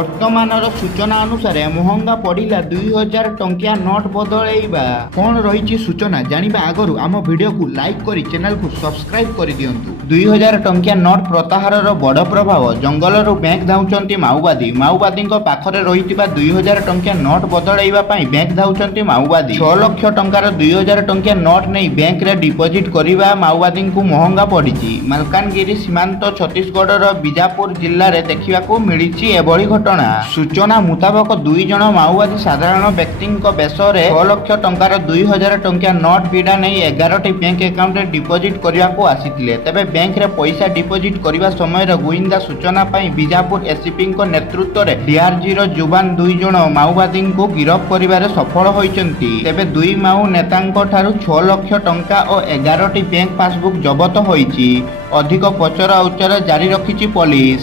ବର୍ତ୍ତମାନର ସୂଚନା ଅନୁସାରେ ମହଙ୍ଗା ପଡ଼ିଲା 2000 ଟଙ୍କିଆ ନୋଟ୍ ବଦଳେଇବା। କ'ଣ ରହିଛି ସୂଚନା ଜାଣିବା ଆଗରୁ ଆମ ଭିଡ଼ିଓକୁ ଲାଇକ୍ କରି ଚ୍ୟାନେଲକୁ ସବସ୍କ୍ରାଇବ୍ କରିଦିଅନ୍ତୁ। 2000 ଟଙ୍କିଆ ନୋଟ୍ ପ୍ରତ୍ୟାହାରର ବଡ଼ ପ୍ରଭାବ। ଜଙ୍ଗଲରୁ ବ୍ୟାଙ୍କ ଧାଉଁଛନ୍ତି ମାଓବାଦୀ। ମାଓବାଦୀଙ୍କ ପାଖରେ ରହିଥିବା 2000 ଟଙ୍କିଆ ନୋଟ୍ ବଦଳେଇବା ପାଇଁ ବ୍ୟାଙ୍କ ଧାଉଁଛନ୍ତି ମାଓବାଦୀ। 6 ଲକ୍ଷ ଟଙ୍କାର 2000 ଟଙ୍କିଆ ନୋଟ୍ ନେଇ ବ୍ୟାଙ୍କରେ ଡିପୋଜିଟ୍ କରିବା ମାଓବାଦୀଙ୍କୁ ମହଙ୍ଗା ପଡ଼ିଛି। ମାଲକାନଗିରି ସୀମାନ୍ତ ଛତିଶଗଡ଼ର ବିଜାପୁର ଜିଲ୍ଲାରେ ଦେଖିବାକୁ ମିଳିଛି ଏଭଳି ଘଟଣା। ସୂଚନା ମୁତାବକ 2 ଜଣ ମାଓବାଦୀ ସାଧାରଣ ବ୍ୟକ୍ତିଙ୍କ ବେଶରେ 6 ଲକ୍ଷ ଟଙ୍କାର 2000 ଟଙ୍କିଆ ନୋଟ୍ ବିଡ଼ା ନେଇ 11ଟି ବ୍ୟାଙ୍କ ଆକାଉଣ୍ଟରେ ଡିପୋଜିଟ୍ କରିବାକୁ ଆସିଥିଲେ। ତେବେ ବ୍ୟାଙ୍କରେ ପଇସା ଡିପୋଜିଟ୍ କରିବା ସମୟରେ ଗୁଇନ୍ଦା ସୂଚନା ପାଇଁ ବିଜାପୁର ଏସିପିଙ୍କ ନେତୃତ୍ୱରେ ଡିଆର୍ଜିର ଯବାନ 2 ଜଣ ମାଓବାଦୀଙ୍କୁ ଗିରଫ କରିବାରେ ସଫଳ ହୋଇଛନ୍ତି। ତେବେ 2 ମାଓ ନେତାଙ୍କ ଠାରୁ 6 ଲକ୍ଷ ଟଙ୍କା ଓ 11ଟି ବ୍ୟାଙ୍କ ପାସବୁକ୍ ଜବତ ହୋଇଛି। ଅଧିକ ପଚରା ଉଚରା ଜାରି ରଖିଛି ପୋଲିସ।